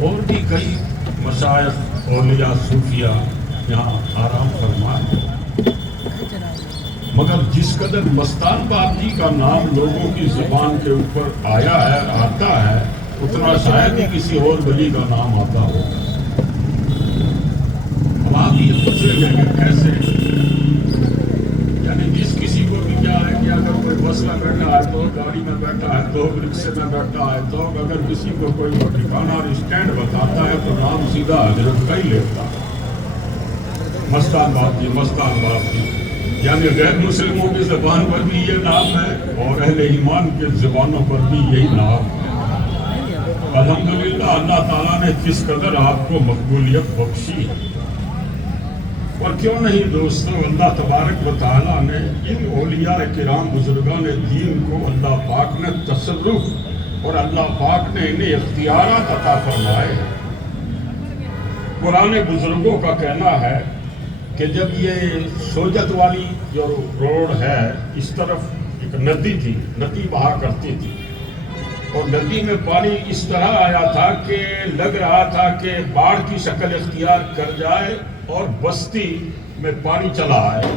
اور بھی کئی مشائخ اولیاء صوفیہ یہاں آرام فرما ہیں۔ مگر جس قدر مستان باپ جی کا نام لوگوں کی زبان کے اوپر آیا ہے، آتا ہے، اتنا شاید ہی کسی اور ولی کا نام آتا ہوگا۔ اب آپ یہ پوچھیں گے کہ کیسے، یعنی جس کسی کو بھی کیا ہے کہ اگر کوئی بس میں بیٹھا ہے تو، گاڑی میں بیٹھا ہے تو، رکشے میں بیٹھا ہے تو، اگر کسی کو کوئی ٹھکانہ اور اسٹینڈ بتاتا ہے تو نام سیدھا حضرت کا ہی لیتا ہے، مستان باپ جی، مستان باپ جی۔ یعنی غیر مسلموں کی زبان پر بھی یہ نام ہے اور اہل ایمان کے زبانوں پر بھی یہی نام ہے۔ الحمدللہ اللہ تعالیٰ نے کس قدر آپ کو مقبولیت بخشی ہے، اور کیوں نہیں دوستوں، اللہ تبارک و تعالیٰ نے ان اولیاء کرام بزرگان دین کو اللہ پاک نے تصرف اور اللہ پاک نے انہیں اختیارات عطا فرمائے۔ پرانے بزرگوں کا کہنا ہے کہ جب یہ سوجت والی جو روڈ ہے، اس طرف ایک ندی تھی، ندی بہا کرتی تھی، اور ندی میں پانی اس طرح آیا تھا کہ لگ رہا تھا کہ باڑھ کی شکل اختیار کر جائے اور بستی میں پانی چلا آئے۔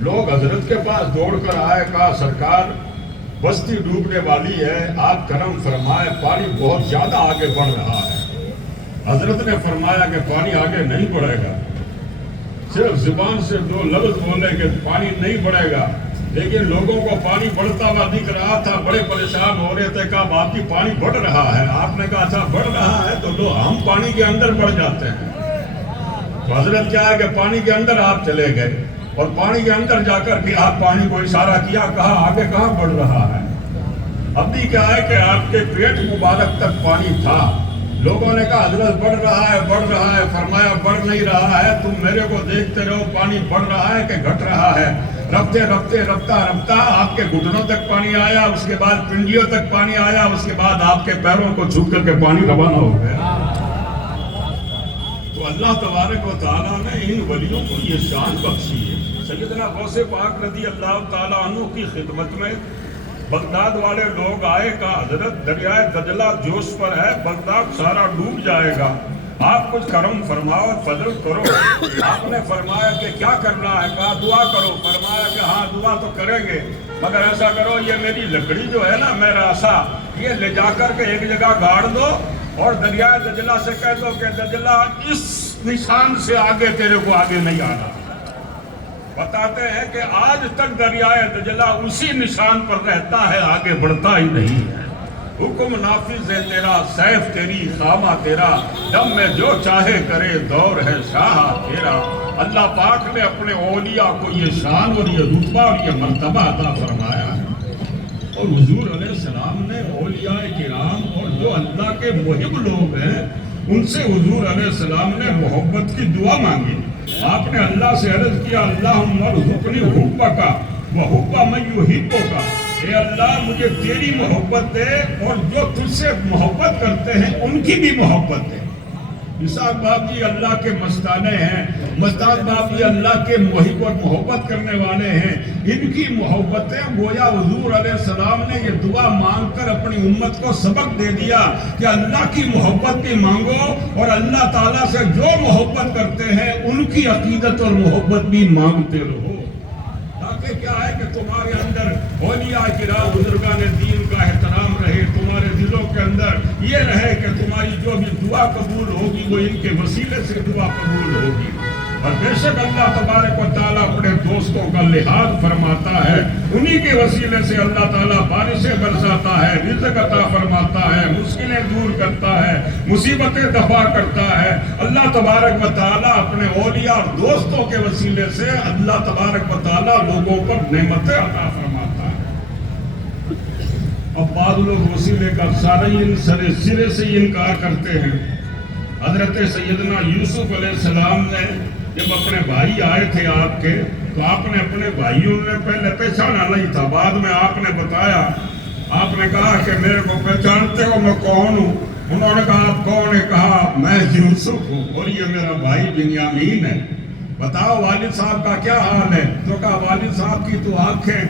لوگ حضرت کے پاس دوڑ کر آئے، کہا سرکار بستی ڈوبنے والی ہے، آپ کرم فرمائے، پانی بہت زیادہ آگے بڑھ رہا ہے۔ حضرت نے فرمایا کہ پانی آگے نہیں بڑھے گا، صرف زبان سے دو لفظ بولے کہ پانی نہیں بڑھے گا، لیکن لوگوں کو پانی بڑھتا ہوا دکھ رہا تھا، بڑے پریشان ہو رہے تھے، کہا باپ جی پانی بڑھ رہا ہے۔ آپ نے کہا اچھا بڑھ رہا ہے تو لو ہم پانی کے اندر بڑھ جاتے ہیں۔ تو حضرت کیا ہے کہ پانی کے اندر آپ چلے گئے، اور پانی کے اندر جا کر بھی آپ پانی کو اشارہ کیا، کہا آگے کہاں بڑھ رہا ہے۔ اب بھی کیا ہے کہ آپ کے پیٹ مبارک تک پانی تھا۔ لوگوں نے کہا حضرت بڑھ رہا ہے، بڑھ رہا ہے۔ فرمایا بڑھ نہیں رہا ہے، تم میرے کو دیکھتے رہو، پانی بڑھ رہا ہے کہ گھٹ رہا ہے۔ رفتے رفتے رفتہ رفتہ آپ کے گھٹنوں تک پانی آیا، اس کے بعد پنڈیوں تک پانی آیا، اس کے بعد آپ کے پیروں کو چھو کر کے پانی روانہ ہو گیا۔ تو اللہ تبارک و تعالیٰ نے ان ولیوں کو یہ شان بخشی ہے۔ سیدنا غوث پاک رضی اللہ تعالیٰ عنہ کی خدمت میں بغداد والے لوگ آئے، کہا حضرت دریائے دجلہ جوش پر ہے، بغداد سارا ڈوب جائے گا، آپ کچھ کرم فرماؤ اور فضل کرو۔ آپ نے فرمایا کہ کیا کرنا ہے؟ کہا دعا کرو۔ فرمایا کہ ہاں دعا تو کریں گے، مگر ایسا کرو یہ میری لکڑی جو ہے نا، میرا عصا، یہ لے جا کر کے ایک جگہ گاڑ دو، اور دریائے دجلہ سے کہہ دو کہ دجلہ اس نشان سے آگے تیرے کو آگے نہیں آنا۔ بتاتے ہیں کہ آج تک دریائے دجلہ اسی نشان پر رہتا ہے، آگے بڑھتا ہی نہیں ہے۔ حکم نافذ ہے تیرا، سیف تیری، خامہ تیرا، دم میں جو چاہے کرے، دور ہے شاہ تیرا۔ اللہ پاک نے اپنے اولیاء کو یہ شان اور یہ رتبہ اور یہ مرتبہ عطا فرمایا ہے۔ اور حضور علیہ السلام نے اولیاء کرام اور جو اللہ کے محب لوگ ہیں، ان سے حضور علیہ السلام نے محبت کی دعا مانگی۔ آپ نے اللہ سے عرض کیا، اللہم ارزقنی حبک وحب من یحبک، اے اللہ مجھے تیری محبت دے اور جو تجھ سے محبت کرتے ہیں ان کی بھی محبت دے۔ اسحاق باپ جی اللہ کے مستانے ہیں، مستان باپ جی اللہ کے محب اور محبت کرنے والے ہیں، ان کی محبتیں گویا حضور علیہ السلام نے یہ دعا مانگ کر اپنی امت کو سبق دے دیا کہ اللہ کی محبت بھی مانگو، اور اللہ تعالیٰ سے جو محبت کرتے ہیں ان کی عقیدت اور محبت بھی مانگتے رہو، تاکہ کیا ہے کہ تمہارے اندر اولیاء کرام بزرگان دین کا احترام رہے، تمہارے دلوں کے اندر یہ رہے کہ تمہاری جو بھی دعا قبول ہوگی وہ ان کے وسیلے سے دعا قبول ہوگی۔ اور بے شک اللہ تبارک و تعالیٰ اپنے دوستوں کا لحاظ فرماتا ہے، انہی کے وسیلے سے اللہ تعالیٰ بارشیں برساتا ہے، رزق عطا فرماتا ہے، مشکلیں دور کرتا ہے، مصیبتیں دفع کرتا ہے۔ اللہ تبارک و تعالیٰ اپنے اولیاء اور دوستوں کے وسیلے سے اللہ تبارک و تعالیٰ لوگوں پر نعمتیں عطا فرماتا ہے۔ اب بعض لوگ وسیلے کا سرے سے انکار کرتے ہیں۔ حضرت سیدنا یوسف علیہ السلام نے جب اپنے بھائی آئے تھے آپ کے، تو آپ نے اپنے بھائیوں نے پہلے پہچانا نہیں تھا، بعد میں آپ نے بتایا، آپ نے کہا کہ میرے کو پہچانتے ہو میں کون ہوں؟ انہوں نے کہا آپ کون؟ نے کہا میں یوسف ہوں اور یہ میرا بھائی بنیامین ہے۔ بتاؤ والد صاحب کا کیا حال ہے؟ تو کہا والد صاحب کی تو آنکھیں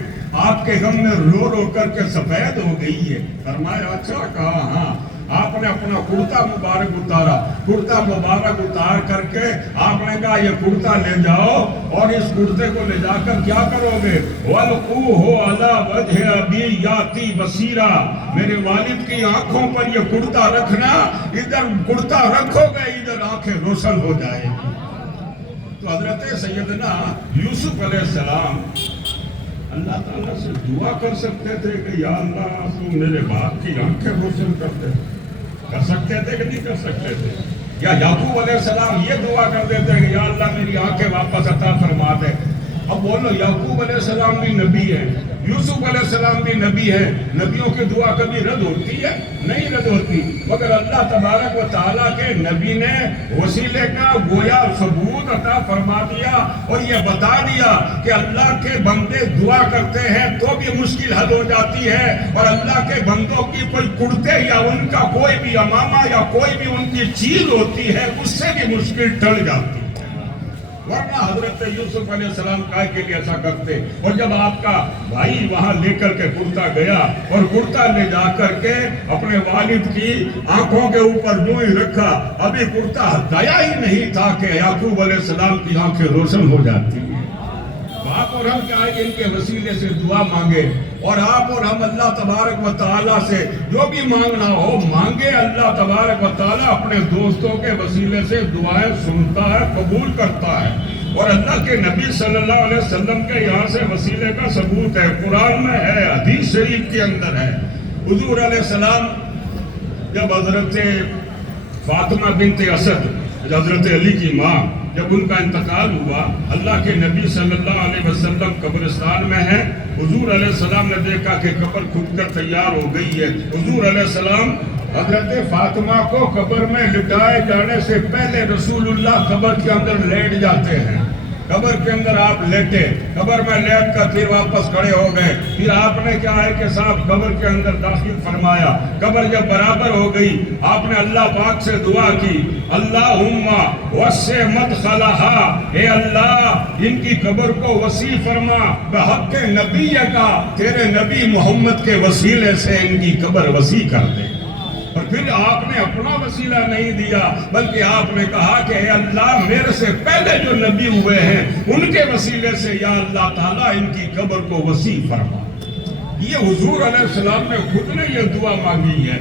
آپ کے غم میں رو رو کر کے سفید ہو گئی ہے۔ فرمایا اچھا؟ کہا ہاں۔ آپ نے اپنا کرتا مبارک اتارا، کرتا مبارک اتار کر کے آپ نے کہا یہ کرتا لے جاؤ اور اس کرتے کو لے جا کر کیا کرو گے؟ وَالْقُوهُ عَلَى وَجْهِ أَبِي يَأْتِي بَصِيرًا، میرے والد کی آنکھوں پر یہ کرتا رکھنا، ادھر کرتا رکھو گے ادھر آنکھیں روشن ہو جائے گی۔ تو حضرت سیدنا یوسف علیہ السلام اللہ تعالیٰ سے دعا کر سکتے تھے کہ یا اللہ تو میرے باپ کی آنکھیں روشن کر دے، کر سکتے تھے کہ نہیں کر سکتے تھے؟ یا یعقوب علیہ السلام یہ دعا کر دیتے کہ یا اللہ میری آنکھیں واپس عطا فرما دے۔ اب بولو یعقوب علیہ السلام بھی نبی ہے، یوسف علیہ السلام بھی نبی ہے، نبیوں کی دعا کبھی رد ہوتی ہے؟ نہیں رد ہوتی، مگر اللہ تبارک و تعالیٰ کے نبی نے وسیلے کا گویا ثبوت عطا فرما دیا اور یہ بتا دیا کہ اللہ کے بندے دعا کرتے ہیں تو بھی مشکل حل ہو جاتی ہے، اور اللہ کے بندوں کی کوئی کرتے یا ان کا کوئی بھی امامہ یا کوئی بھی ان کی چیز ہوتی ہے اس سے بھی مشکل ٹل جاتی ہے۔ ورنہ حضرت یوسف علیہ السلام کہا کے لیے ایسا کرتے، اور جب آپ کا بھائی وہاں لے کر کے کرتا گیا اور کرتا لے جا کر کے اپنے والد کی آنکھوں کے اوپر جو ہی رکھا، ابھی کرتا ہٹایا ہی نہیں تھا کہ یعقوب علیہ السلام کی آنکھیں روشن ہو جاتی ہیں۔ آپ اور ہم کیا ہے ان کے وسیلے سے دعا مانگے، اور آپ اور ہم اللہ تبارک و تعالیٰ سے جو بھی مانگنا ہو مانگے۔ اللہ تبارک و تعالیٰ اپنے دوستوں کے وسیلے سے دعائیں سنتا ہے، قبول کرتا ہے، اور اللہ کے نبی صلی اللہ علیہ وسلم کے یہاں سے وسیلے کا ثبوت ہے، قرآن میں ہے، حدیث شریف کے اندر ہے۔ حضور علیہ السلام جب حضرت فاطمہ بنت اسد، حضرت علی کی ماں، جب ان کا انتقال ہوا، اللہ کے نبی صلی اللہ علیہ وسلم قبرستان میں ہیں، حضور علیہ السلام نے دیکھا کہ قبر کھود کر تیار ہو گئی ہے۔ حضور علیہ السلام حضرت فاطمہ کو قبر میں لٹائے جانے سے پہلے رسول اللہ قبر کے اندر لیٹ جاتے ہیں۔ قبر کے اندر آپ لیٹے، قبر میں لیٹ کر پھر واپس کھڑے ہو گئے، پھر آپ نے کیا ہے کہ صاحب قبر کے اندر داخل فرمایا۔ قبر جب برابر ہو گئی، آپ نے اللہ پاک سے دعا کی، اللہم وسع مدخلہا، اے اللہ ان کی قبر کو وسیع فرما، بحق نبی کا، تیرے نبی محمد کے وسیلے سے ان کی قبر وسیع کر دے۔ اور پھر آپ نے اپنا وسیلہ نہیں دیا، بلکہ آپ نے کہا کہ اے اللہ میرے سے پہلے جو نبی ہوئے ہیں ان کے وسیلے سے یا اللہ تعالیٰ ان کی قبر کو وسیع فرما۔ یہ حضور علیہ السلام نے خود نے یہ دعا مانگی ہے۔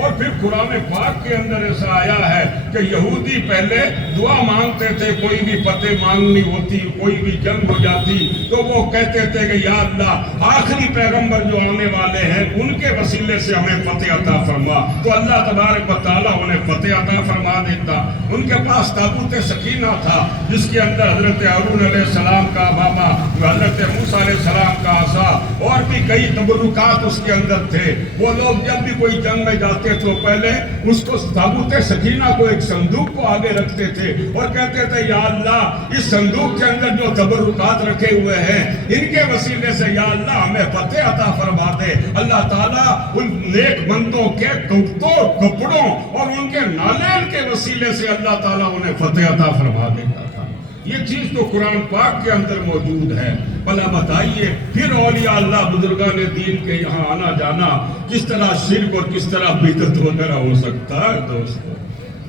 اور پھر قرآن پاک کے اندر ایسا آیا ہے کہ یہودی پہلے دعا مانگتے تھے، کوئی بھی فتح مانگنی ہوتی، کوئی بھی جنگ ہو جاتی تو وہ کہتے تھے کہ یا اللہ آخری پیغمبر جو آنے والے ہیں ان کے وسیلے سے ہمیں فتح عطا فرما، تو اللہ تبارک و تعالیٰ انہیں فتح عطا فرما دیتا۔ ان کے پاس تابوت سکینہ تھا جس کے اندر حضرت ہارون علیہ السلام کا امامہ، حضرت موسیٰ علیہ السلام کا عصا اور بھی کئی تبرکات اس کے اندر تھے۔ وہ لوگ جب بھی کوئی جنگ میں جاتے تو پہلے اس کو تابوت سکینہ کو ایک صندوق کو آگے رکھتے تھے اور کہتے تھے یا اللہ اس صندوق کے اندر جو تبرکات رکھے ہوئے ہیں ان کے وسیلے سے یا اللہ ہمیں فتح عطا فرما دے۔ اللہ تعالیٰ ان نیک بندوں کے کپڑوں اور ان کے نالین کے وسیلے سے اللہ تعالیٰ انہیں فتح عطا فرما دیتا تھا۔ یہ چیز تو قرآن پاک کے اندر موجود ہے۔ بھلا بتائیے پھر اولیاء اللہ بزرگان دین کے یہاں آنا جانا کس طرح شرک اور کس طرح بدعت وغیرہ ہو سکتا ہے دوستو؟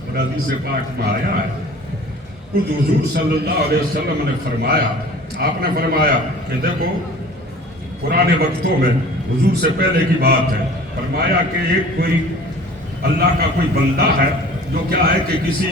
اور حدیث پاک میں آیا ہے، کچھ حضور صلی اللہ علیہ وسلم نے فرمایا، آپ نے فرمایا کہ دیکھو پرانے وقتوں میں حضور سے پہلے کی بات ہے، فرمایا کہ ایک کوئی اللہ کا کوئی بندہ ہے جو کیا ہے کہ کسی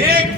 1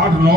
8-9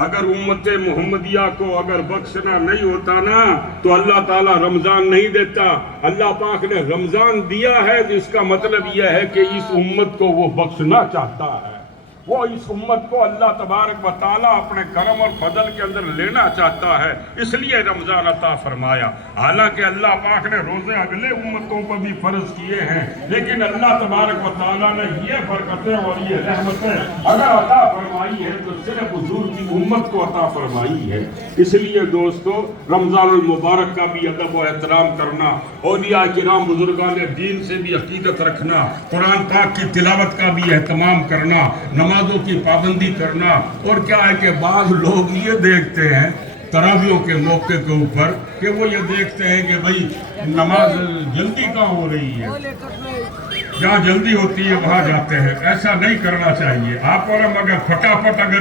اگر امت محمدیہ کو اگر بخشنا نہیں ہوتا نا تو اللہ تعالیٰ رمضان نہیں دیتا. اللہ پاک نے رمضان دیا ہے تو اس کا مطلب یہ ہے کہ اس امت کو وہ بخشنا چاہتا ہے. وہ اس امت کو اللہ تبارک و تعالیٰ اپنے کرم اور فضل کے اندر لینا چاہتا ہے، اس لیے رمضان عطا فرمایا. حالانکہ اللہ پاک نے روزے اگلے امتوں پر بھی فرض کیے ہیں، لیکن اللہ تبارک و تعالیٰ نے یہ برکتیں اور یہ رحمتیں اگر عطا فرمائی ہے تو صرف حضور کی امت کو عطا فرمائی ہے. اس لیے دوستو رمضان المبارک کا بھی ادب و احترام کرنا، اولیاء کرام بزرگان دین سے بھی عقیدت رکھنا، قرآن پاک کی تلاوت کا بھی اہتمام کرنا، نمازوں کی پابندی کرنا. اور کیا ہے کہ بعض لوگ یہ دیکھتے ہیں تراویحوں کے موقع کے اوپر کہ وہ یہ دیکھتے ہیں کہ بھئی نماز جلدی کہاں ہو رہی ہے، جہاں جلدی ہوتی ہے وہاں جاتے ہیں. ایسا نہیں کرنا چاہیے. آپ اور ہم اگر پھٹافٹ اگر